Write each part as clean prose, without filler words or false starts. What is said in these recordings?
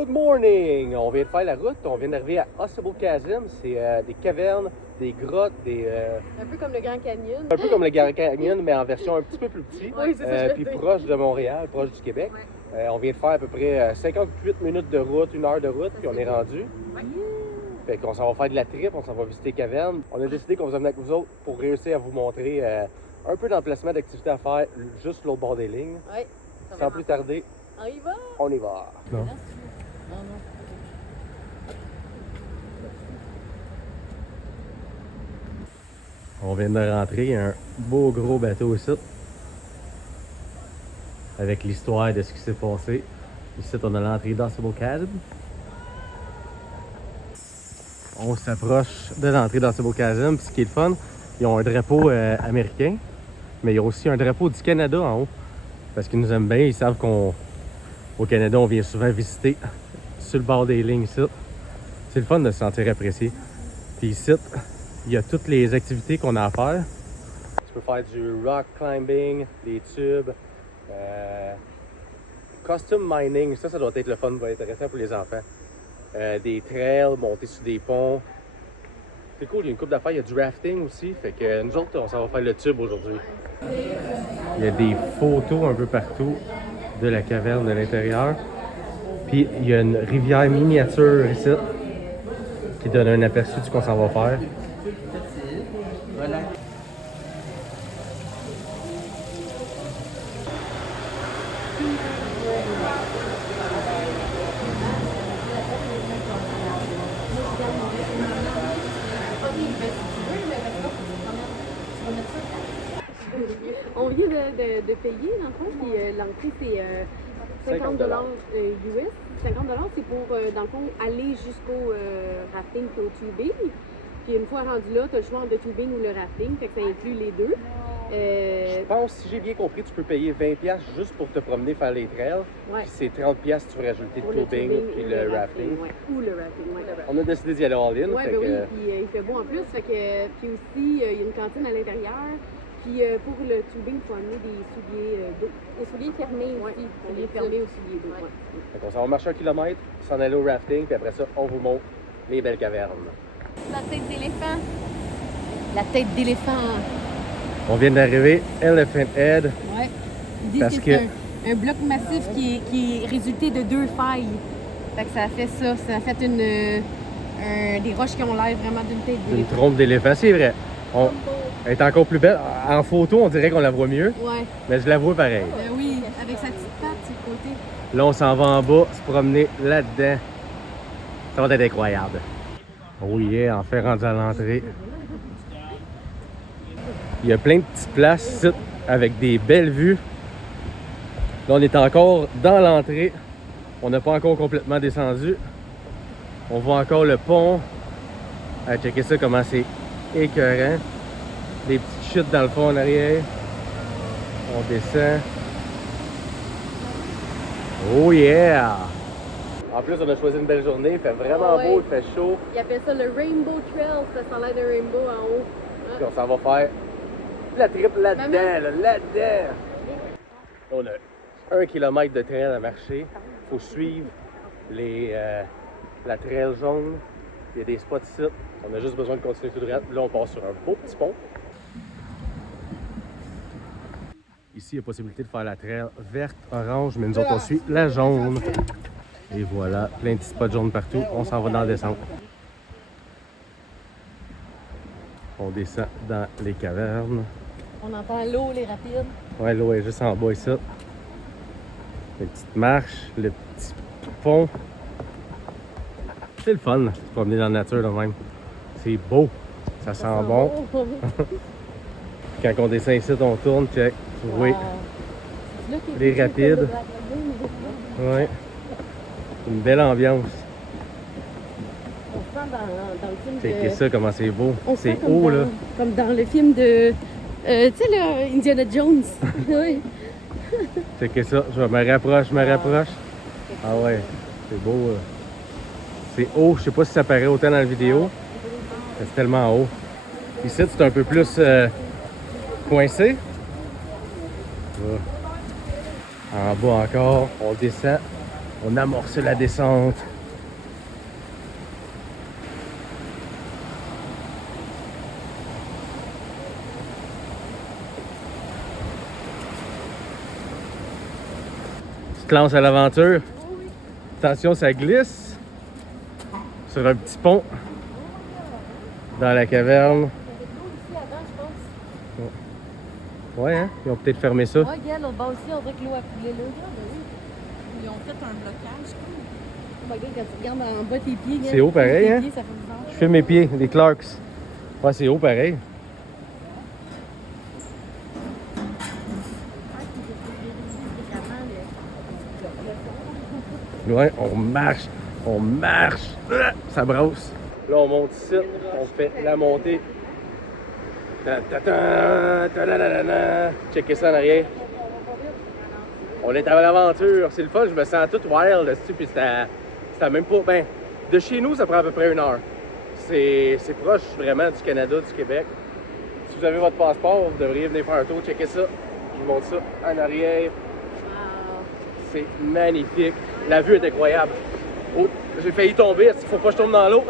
Good morning! On vient de faire la route, on vient d'arriver à Ossebo Chasm. C'est des cavernes, des grottes, Un peu comme le Grand Canyon. un peu comme le Grand Canyon, mais en version un petit peu plus petit. Oui, c'est ça. Puis proche de Montréal, proche du Québec. Ouais. On vient de faire à peu près 58 minutes de route, 1 heure de route, puis on est rendu. Ouais. Fait qu'on s'en va faire de la trip, on s'en va visiter les cavernes. On a décidé qu'on vous amener avec vous autres pour réussir à vous montrer un peu d'emplacement d'activités à faire juste l'autre bord des lignes. Ouais. Sans plus tarder, On y va? on y va. Non. On vient de rentrer, il y a un beau gros bateau ici. Avec l'histoire de ce qui s'est passé. Ici, on a l'entrée d'Ossebo Chasm. On s'approche de l'entrée d'Ossebo Chasm. Puis ce qui est le fun, ils ont un drapeau américain, mais il y a aussi un drapeau du Canada en haut. Parce qu'ils nous aiment bien, ils savent qu'au Canada, on vient souvent visiter sur le bord des lignes ici. C'est le fun de se sentir apprécié. Puis ici, il y a toutes les activités qu'on a à faire. Tu peux faire du rock climbing, des tubes, custom mining, ça doit être le fun, va être intéressant pour les enfants. Des trails, monter sur des ponts. C'est cool, il y a une couple d'affaires, il y a du rafting aussi, fait que nous autres, on s'en va faire le tube aujourd'hui. Il y a des photos un peu partout de la caverne de l'intérieur. Puis il y a une rivière miniature ici qui donne un aperçu de ce qu'on s'en va faire. Voilà. On vient de payer, dans le fond, puis l'entrée, c'est 50 US. 50 c'est pour, dans le fond, aller jusqu'au rafting et au tubing. Puis une fois rendu là, tu as le choix entre le tubing ou le rafting, fait que ça inclut les deux. Je pense, si j'ai bien compris, tu peux payer 20$ juste pour te promener faire les trails. Ouais. Puis c'est 30$ si tu veux rajouter le tubing puis le rafting. Ouais. Ou le rafting, ouais. On a décidé d'y aller all-in. Oui, ben oui, puis il fait beau en plus. Fait que, puis aussi, il y a une cantine à l'intérieur. Puis pour le tubing, il faut amener des souliers d'eau. Des souliers fermés aussi. Des souliers fermés aux souliers d'eau. Ouais. Fait qu'on s'en va marcher 1 kilomètre, s'en aller au rafting, puis après ça, on vous montre les belles cavernes. La tête d'éléphant. La tête d'éléphant. On vient d'arriver, Elephant Head. Oui. Ils disent que c'est un bloc massif qui est résulté de 2 failles. Fait que ça a fait ça. Ça a fait des roches qui ont l'air vraiment d'une tête Une d'éléphant. trompe d'éléphant, c'est vrai. Elle est encore plus belle. En photo, on dirait qu'on la voit mieux. Ouais. Mais je la vois pareil. Oui, avec sa petite patte sur le côté. Là, on s'en va en bas, se promener là-dedans. Ça va être incroyable. Oh yeah, enfin rendu à l'entrée. Il y a plein de petites places ici avec des belles vues. Là, on est encore dans l'entrée. On n'a pas encore complètement descendu. On voit encore le pont. Checker ça, comment c'est écœurant. Des petites chutes dans le fond en arrière. On descend. Oh yeah! En plus, on a choisi une belle journée. Il fait vraiment beau, il fait chaud. Ils appellent ça le Rainbow Trail, parce que ça a l'air d'un rainbow en haut. Puis on s'en va faire la trip là-dedans, là-dedans. On a 1 kilomètre de trail à marcher. Il faut suivre la trail jaune. Il y a des spots ici. On a juste besoin de continuer tout droit. Là, on passe sur un beau petit pont. Ici, il y a possibilité de faire la trail verte, orange, mais nous autres, on suit la jaune. Et voilà, plein de petits spots jaunes partout. On s'en va dans la descente. On descend dans les cavernes. On entend l'eau, les rapides. Ouais, l'eau est juste en bas ici. Les petites marches, le petit pont. C'est le fun de se promener dans la nature de même. C'est beau, ça sent bon. Quand on descend ici, on tourne, check. Oui. Les rapides. Ouais. Une belle ambiance. On sent dans le film Checkez ça, comment c'est beau. C'est haut, là. Comme dans le film de... tu sais, là, Indiana Jones. Oui. Checkez ça, je me rapproche. Ah ouais, c'est beau. C'est haut, je sais pas si ça paraît autant dans la vidéo. Mais c'est tellement haut. Ici, c'est un peu plus coincé. Là. En bas encore, on descend. On amorce la descente. Tu te lances à l'aventure. Attention, ça glisse. Sur un petit pont. Dans la caverne. Ouais, hein? Ils ont peut-être fermé ça. Ouais, regarde, l'autre bas aussi, on dirait que l'eau a coulé là. Ils ont fait un blocage. Oh my God, quand tu regardes en bas tes pieds, regarde, C'est haut pareil, tes hein? pieds, ça fait bizarre. Je fais mes pieds, les Clarks. Ouais, c'est haut pareil. Ouais, on marche. On marche. Ça brosse. Là, on monte ici. On fait la montée. Checkez ça en arrière. On est à l'aventure. C'est le fun. Je me sens tout wild là-dessus. Puis c'était même pas. Ben, de chez nous, ça prend à peu près 1 heure. C'est proche vraiment du Canada, du Québec. Si vous avez votre passeport, vous devriez venir faire un tour. Checkez ça. Je vous montre ça en arrière. C'est magnifique. La vue est incroyable. Oh, j'ai failli tomber. Il faut pas que je tombe dans l'eau.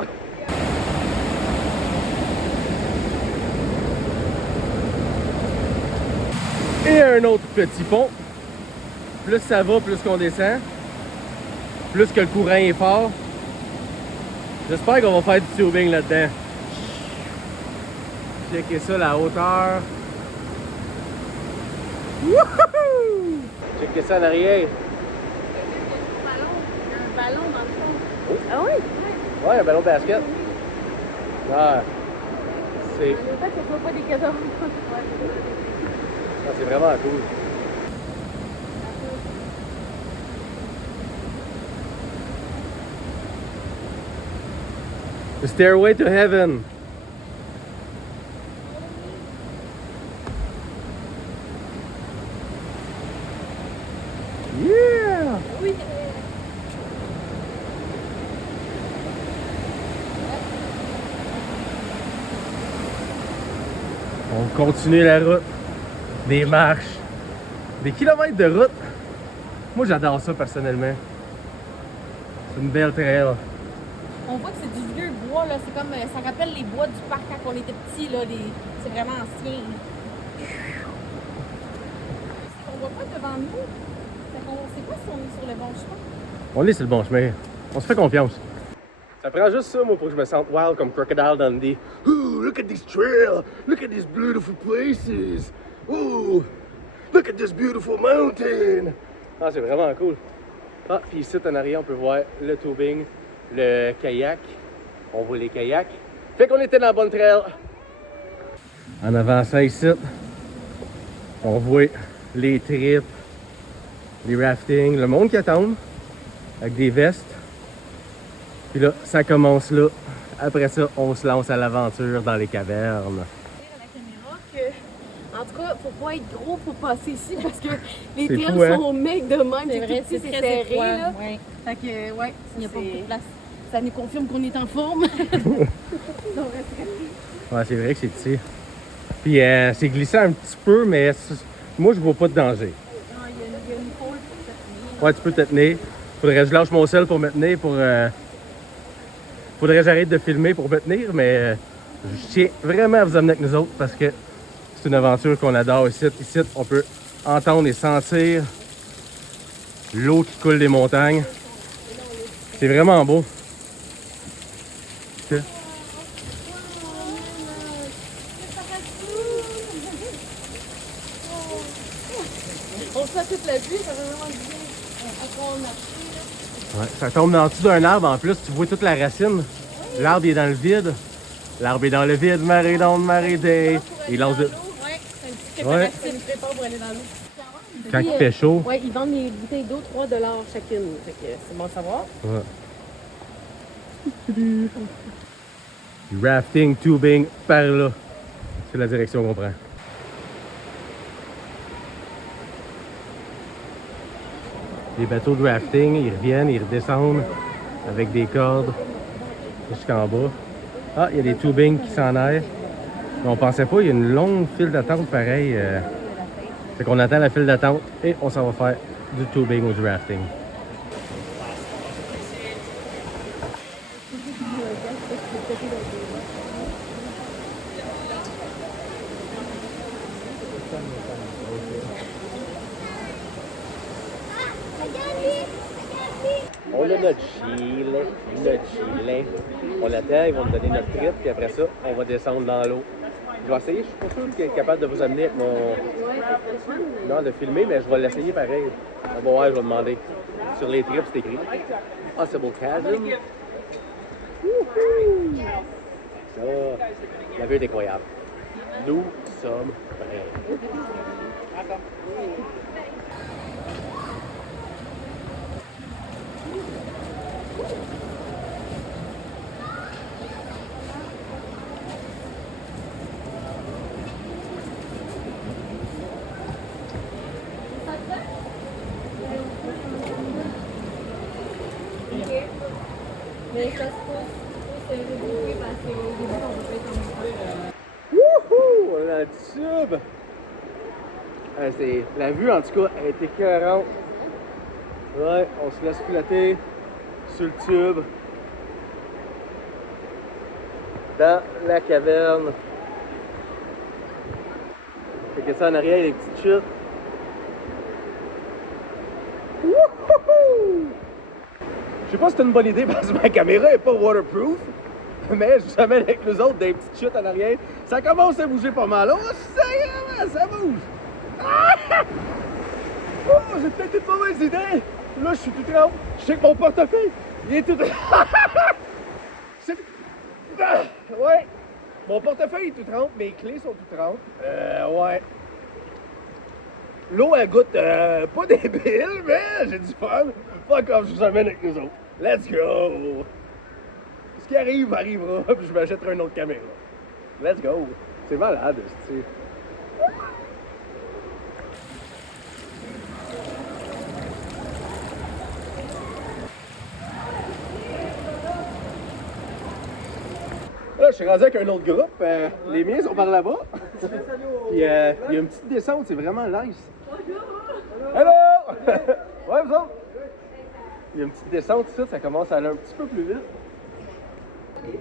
Et un autre petit pont. Plus ça va, plus qu'on descend. Plus que le courant est fort. J'espère qu'on va faire du tubing là-dedans. Checkez ça, la hauteur. Wouhou! Checkez ça en arrière. Un ballon dans le fond. Oh. Ah oui? Ouais, un ballon de basket. Ah, c'est Le fait que ce soit pas des cadeaux. c'est vraiment cool. The Stairway to Heaven. Yeah! Oui. On continue la route. Des marches. Des kilomètres de route. Moi, j'adore ça personnellement. C'est une belle trail. On voit que c'est du vieux bois, là. C'est comme, ça rappelle les bois du parc quand on était petit, là. C'est vraiment ancien. On voit pas devant nous. Fait qu'on sait pas si on est sur le bon chemin. On est sur le bon chemin. On se fait confiance. Ça prend juste ça, moi, pour que je me sente wild comme Crocodile Dundee. Ooh, look at this trail. Look at these beautiful places. Ooh, look at this beautiful mountain. Ah, c'est vraiment cool. Ah, puis ici, en arrière, on peut voir le tubing, le kayak. On voit les kayaks. Fait qu'on était dans la bonne trail. En avançant ici, on voit les trips, les raftings, le monde qui attend avec des vestes. Puis là, ça commence là. Après ça, on se lance à l'aventure dans les cavernes. La caméra que, en tout cas, faut pas être gros pour passer ici parce que les C'est trails fou, hein? sont mecs de même. C'est vrai, c'est c'est très serré étroit. là. Ouais. Fait que, ouais, Il n'y a pas beaucoup de place. Ça nous confirme qu'on est en forme. Ouais, c'est vrai que c'est petit. Puis c'est glissant un petit peu, mais moi, je vois pas de danger. Ah, il y a une pôle pour se tenir. Ouais, tu peux te tenir. Faudrait que je lâche mon sel pour me tenir. Faudrait que j'arrête de filmer pour me tenir, mais je tiens vraiment à vous amener avec nous autres parce que c'est une aventure qu'on adore ici. Ici, on peut entendre et sentir l'eau qui coule des montagnes. C'est vraiment beau. Ok. On sent toute la vue, ça va vraiment bien. Après, on a Ouais, ça tombe dans le dessous d'un arbre en plus, tu vois toute la racine. L'arbre est dans le vide. L'arbre est dans le vide, marée d'onde, marée day. Il lance de... Ouais, c'est un petit Ouais. préparatif. Ça nous prépare pour aller dans l'eau. Quand il fait chaud. Ouais, ils vendent les bouteilles d'eau 3 $ chacune. Fait que c'est bon à savoir. Ouais. Du rafting, tubing, par là. C'est la direction qu'on prend. Les bateaux de rafting, ils reviennent, ils redescendent avec des cordes jusqu'en bas. Ah, il y a des tubings qui s'en aillent. Mais on pensait pas, il y a une longue file d'attente pareil. Fait qu'on attend la file d'attente et on s'en va faire du tubing ou du rafting. côté de On a notre gilet. On attend, ils vont nous donner notre trip, puis après ça, on va descendre dans l'eau. Je vais essayer, je suis pas sûr qu'il est capable de vous amener avec mon... Ouais, c'est très fun. Non, de filmer, mais je vais l'essayer pareil. Bon, ouais, je vais demander. Sur les trips, c'est écrit. Ah, c'est beau chasm. Ça, la vue est incroyable. Nous sommes prêts. Mais ça se pose régulier parce qu'au début, on peut pas être en même temps. Wouhou! On a un tube! La vue, en tout cas, elle est écœurante. Ouais, on se laisse flotter sur le tube. Dans la caverne. Fait que ça en arrière, il y a des petites chutes. Wouhou! Je sais pas si c'est une bonne idée parce que ma caméra est pas waterproof, mais je vous amène avec nous autres des petites chutes en arrière. Ça commence à bouger pas mal. Oh, ça bouge! Ah! Oh, j'ai peut-être une mauvaise idée! Là, je suis tout trempe. Je sais que mon portefeuille, il est tout Ouais! Mon portefeuille est tout trempe, mes clés sont tout trempes. Ouais. L'eau, elle goûte pas débile, mais j'ai du fun. Fuck off, je vous amène avec nous autres. Let's go! Ce qui arrive, arrivera, puis je m'achèterai une autre caméra. Let's go! C'est malade, tu sais. Là, je suis rendu avec un autre groupe. Les miens sont par là-bas. Puis il y a une petite descente, c'est vraiment nice. Hello! Ouais, vous autres? Il y a une petite descente ici, ça commence à aller un petit peu plus vite.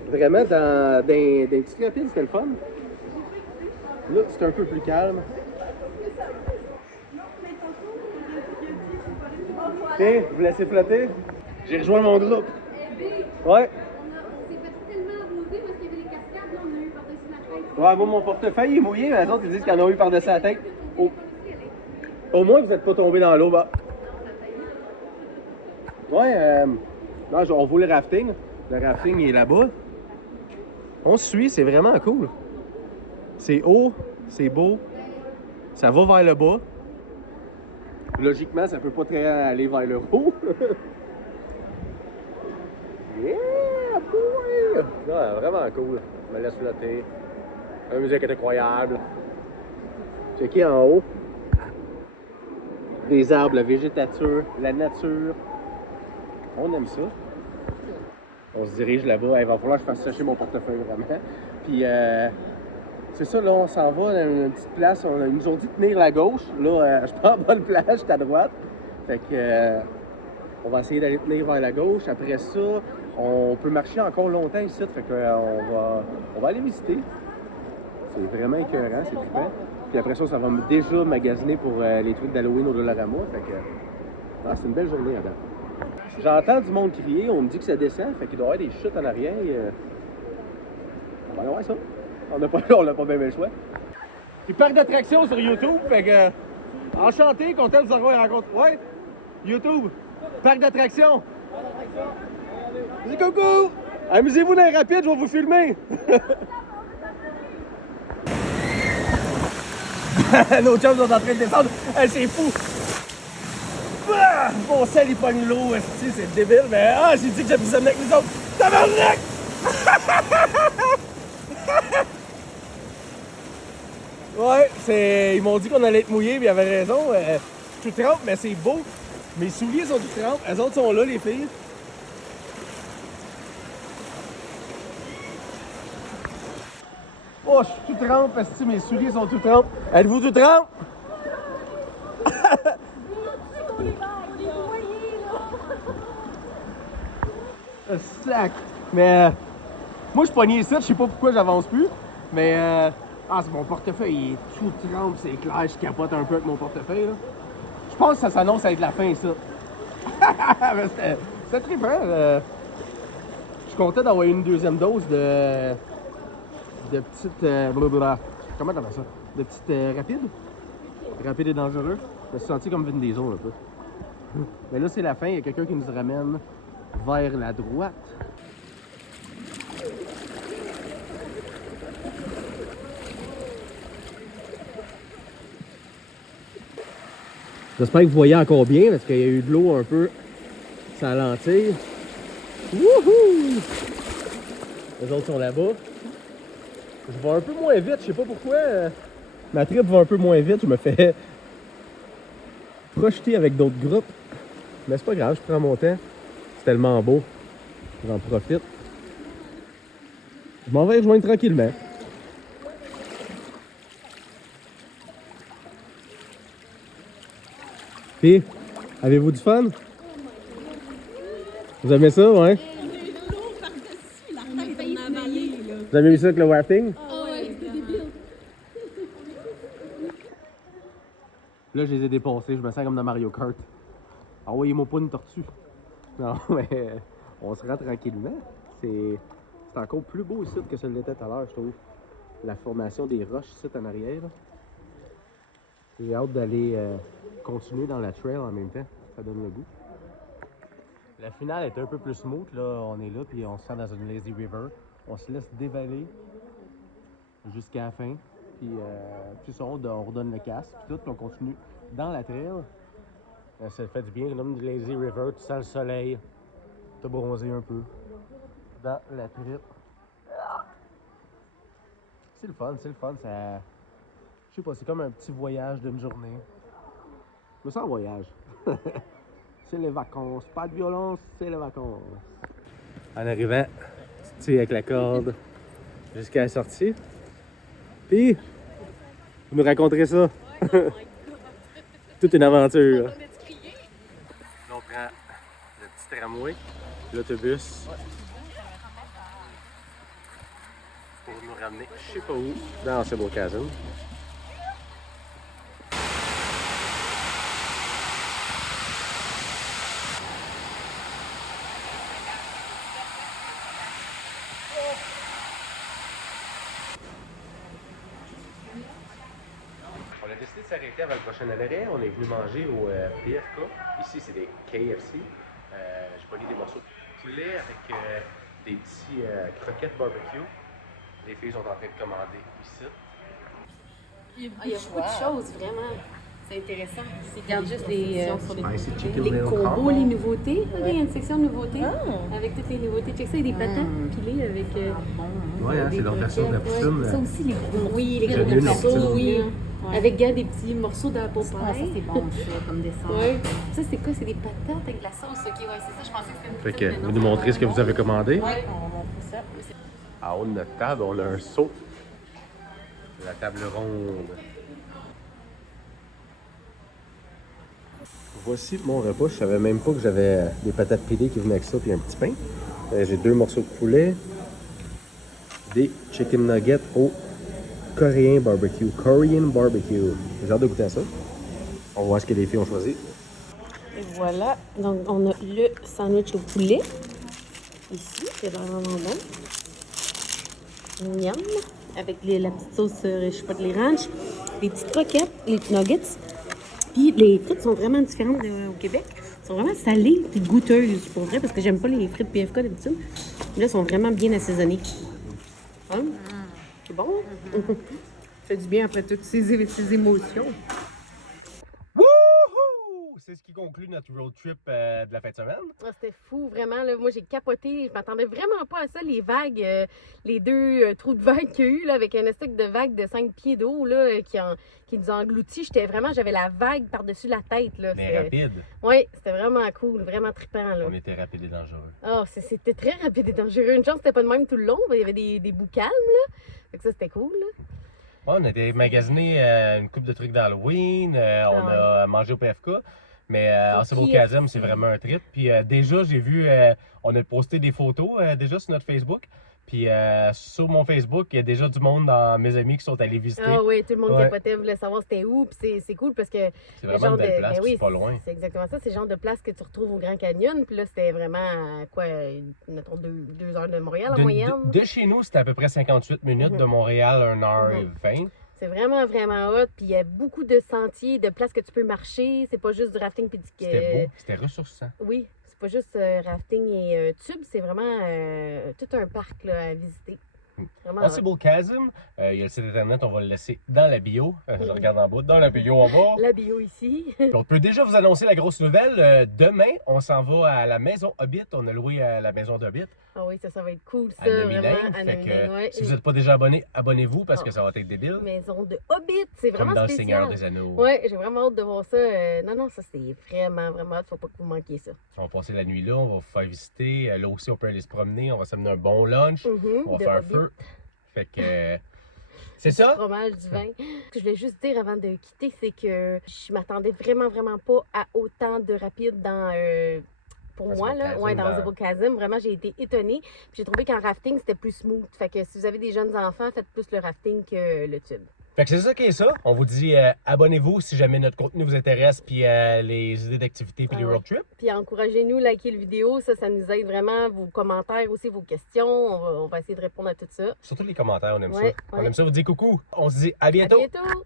Vraiment, dans des petits rapides, c'était le fun. Là, c'est un peu plus calme. Ok, vous laissez flotter? J'ai rejoint mon groupe. Ouais. Ouais, moi, mon portefeuille est mouillé, mais les autres, ils disent qu'ils en ont eu par-dessus la tête. Au moins, vous n'êtes pas tombé dans l'eau, bah. Ouais, non, on voit le rafting. Le rafting, il est là-bas. On se suit, c'est vraiment cool. C'est haut, c'est beau. Ça va vers le bas. Logiquement, ça peut pas très aller vers le haut. Yeah, boy! Ouais, vraiment cool. Je me laisse flotter. La musique est incroyable. Checker en haut. Des arbres, la végétature, la nature. On aime ça. On se dirige là-bas. Il va falloir que je fasse sécher mon portefeuille vraiment. Puis, c'est ça, là, on s'en va dans une petite place. Ils nous ont dit de tenir la gauche. Là, je prends pas le plage, je suis à droite. Fait que, on va essayer d'aller tenir vers la gauche. Après ça, on peut marcher encore longtemps ici. Fait que, on va aller visiter. C'est vraiment écœurant, c'est trippant. Puis après ça, ça va déjà magasiner pour les trucs d'Halloween au Dollarama. Fait que, c'est une belle journée avant. J'entends du monde crier, on me dit que ça descend, fait qu'il doit y avoir des chutes en arrière. On va aller voir ça. On n'a pas bien le choix. C'est parc d'attractions sur YouTube, fait que. Enchanté, content de vous avoir rencontré. Ouais, YouTube, parc d'attractions. Dis coucou! Amusez-vous dans les rapides, je vais vous filmer. Nos chums sont en train de descendre. C'est fou! Ah, mon sel, il pogne l'eau, c'est débile, mais j'ai dit que j'avais plus amener avec nous autres. Tabarnak! Ouais, ils m'ont dit qu'on allait être mouillés, mais ils avaient raison. Je suis tout trempe, mais c'est beau. Mes souliers sont tout trempes. Elles autres sont là, les filles. Oh, je suis tout trempe parce que mes souliers sont tout trempes. Êtes-vous tout trempe? Sac! Mais Moi, je suis pogné ici, je sais pas pourquoi j'avance plus. Mais, ah, c'est mon portefeuille, il est tout trempe, c'est clair, je capote un peu avec mon portefeuille, là. Je pense que ça s'annonce à être la fin, ça. C'était très peur. Je comptais d'avoir une deuxième dose de petites. Comment t'appelles ça? De petites rapides. Rapide et dangereux. Je me suis senti comme Vin Diesel un peu. Mais là, c'est la fin. Il y a quelqu'un qui nous ramène vers la droite. J'espère que vous voyez encore bien parce qu'il y a eu de l'eau un peu sur la lentille. Wouhou! Les autres sont là-bas. Je vais un peu moins vite, je sais pas pourquoi. Ma trip va un peu moins vite, je me fais projeter avec d'autres groupes. Mais c'est pas grave, je prends mon temps. C'est tellement beau. J'en profite. Je m'en vais rejoindre tranquillement. Puis, avez-vous du fun? Vous aimez ça, ouais? Vous avez mis ça avec le rafting? Là, je les ai dépassés, je me sens comme dans Mario Kart. Envoyez-moi pas une tortue. Non, mais on se rend tranquillement. C'est encore plus beau ici que ce l'était tout à l'heure, je trouve. La formation des roches ici en arrière. J'ai hâte d'aller continuer dans la trail en même temps. Ça donne le goût. La finale est un peu plus smooth. Là, on est là, puis on se sent dans une lazy river. On se laisse dévaler jusqu'à la fin. Puis ça, on redonne le casque, puis tout, puis on continue dans la trail. Ça fait du bien, comme du lazy river, tu sens le soleil. T'as bronzé un peu. Dans la trip. C'est le fun, ça... Je sais pas, c'est comme un petit voyage d'une journée. Je me sens en voyage. C'est les vacances. Pas de violence, c'est les vacances. En arrivant, tu tires avec la corde jusqu'à la sortie. Puis, vous nous raconterez ça. Toute une aventure. Là, on prend le petit tramway, l'autobus. Pour nous ramener, je sais pas où, dans Cebocazen. On a décidé de s'arrêter avant le prochain arrêt. On est venu manger au PFK. Ici, c'est des KFC. J'ai pris des morceaux de poulet avec des petits croquettes barbecue. Les filles sont en train de commander ici. Il y a beaucoup de choses, vraiment. C'est intéressant. Regarde juste les Little combos, combo. les nouveautés. Il y a une section de nouveautés avec toutes les nouveautés. Check ça, il y a des patates pilées avec. Ouais, c'est leur version de la poutine. Ça aussi, les gros. Oui, les J'aime gros mieux leur morceaux, poutine. oui. Avec des petits morceaux d'apple pie. Ah, ça, c'est bon, ça, comme dessert. Ouais. Ça, c'est quoi? C'est des patates avec de la sauce. Ok, ouais, c'est ça. Je pensais que c'était une Fait poutine, que mais vous non, nous c'est montrez ce que vous avez commandé. Ouais, on va montrer ça. En haut de notre table, on a un seau. La table ronde. Voici mon repas. Je savais même pas que j'avais des patates pilées qui venaient avec ça puis un petit pain. J'ai 2 morceaux de poulet, des chicken nuggets au Korean barbecue. J'ai hâte de goûter à ça. On va voir ce que les filles ont choisi. Et voilà. Donc, on a le sandwich au poulet. Ici, c'est vraiment bon. Miam. Avec la petite sauce, je sais pas, les ranch. Les petites croquettes, les nuggets. Puis les frites sont vraiment différentes au Québec. Elles sont vraiment salées et goûteuses, pour vrai, parce que j'aime pas les frites PFK d'habitude. Là, elles sont vraiment bien assaisonnées. Hein? C'est bon? Ça fait du bien après toutes ces émotions. Wouhou! C'est ce qui conclut notre road trip de la fin de semaine. Ah, c'était fou, vraiment. Là. Moi, j'ai capoté. Je m'attendais vraiment pas à ça. Les vagues, les deux trous de vagues qu'il y a eu, là, avec un stock de vagues de 5 pieds d'eau là, qui nous a engloutis. J'avais la vague par-dessus la tête. Là. Mais rapide. Oui, c'était vraiment cool, vraiment trippant. Là. On était rapide et dangereux. Oh, c'était très rapide et dangereux. Une chance, c'était pas de même tout le long. Il y avait des bouts calmes. Là. Fait que ça, c'était cool. Là. Ouais, on a été magasiné une couple de trucs d'Halloween. On a mangé au PFK. Mais en Cebocazen, c'est vraiment un trip. Puis déjà, j'ai vu, on a posté des photos déjà sur notre Facebook. Puis sur mon Facebook, il y a déjà du monde dans mes amis qui sont allés visiter. Ah oui, tout le monde Ouais. capotait, voulait savoir c'était où. Puis c'est cool parce que. C'est vraiment une belle place, ben puis c'est pas loin. C'est exactement ça. C'est le genre de place que tu retrouves au Grand Canyon. Puis là, c'était vraiment, quoi, mettons, 2 heures de Montréal en moyenne. De chez nous, c'était à peu près 58 minutes. De Montréal, 1h20. C'est vraiment, vraiment hot. Puis il y a beaucoup de sentiers, de places que tu peux marcher. C'est pas juste du rafting puis du... C'était beau, c'était ressourçant. Oui, c'est pas juste rafting et tube. C'est vraiment tout un parc là, à visiter. Vraiment Possible Chasm, il y a le site internet, on va le laisser dans la bio. Je regarde en bas, dans la bio en bas. la bio ici. Puis on peut déjà vous annoncer la grosse nouvelle. Demain, on s'en va à la maison Hobbit. On a loué à la maison d'Hobbit. Ah oui, ça va être cool, ça. À Nominen. Vraiment, à Fait que, Nominen, ouais. si vous n'êtes pas déjà abonné, abonnez-vous parce que ça va être débile. Maison de Hobbit, c'est vraiment Comme dans le spécial. Seigneur des Anneaux. Ouais, j'ai vraiment hâte de voir ça. Non, ça c'est vraiment, vraiment hâte. Faut pas que vous manquiez ça. On va passer la nuit là, on va vous faire visiter. Là aussi, on peut aller se promener. On va s'amener un bon lunch. On va de faire un Hobbit. feu. Fait que c'est ça. Fromage, du vin. Ce que je voulais juste dire avant de quitter, c'est que je m'attendais vraiment pas à autant de rapide dans... pour Dans moi, Zebra là, Chasm, ouais, dans dans- Zebra Chasm, vraiment, j'ai été étonnée. Puis j'ai trouvé qu'en rafting, c'était plus smooth. Fait que si vous avez des jeunes enfants, faites plus le rafting que le tube. Fait que c'est ça qui est ça. On vous dit abonnez-vous si jamais notre contenu vous intéresse, puis les idées d'activités, puis les road trips. Puis encouragez-nous, likez la vidéo, ça nous aide vraiment. Vos commentaires aussi, vos questions, on va essayer de répondre à tout ça. Surtout les commentaires, on aime Ouais, ça. On ouais. aime ça vous dire coucou. On se dit à À bientôt. bientôt!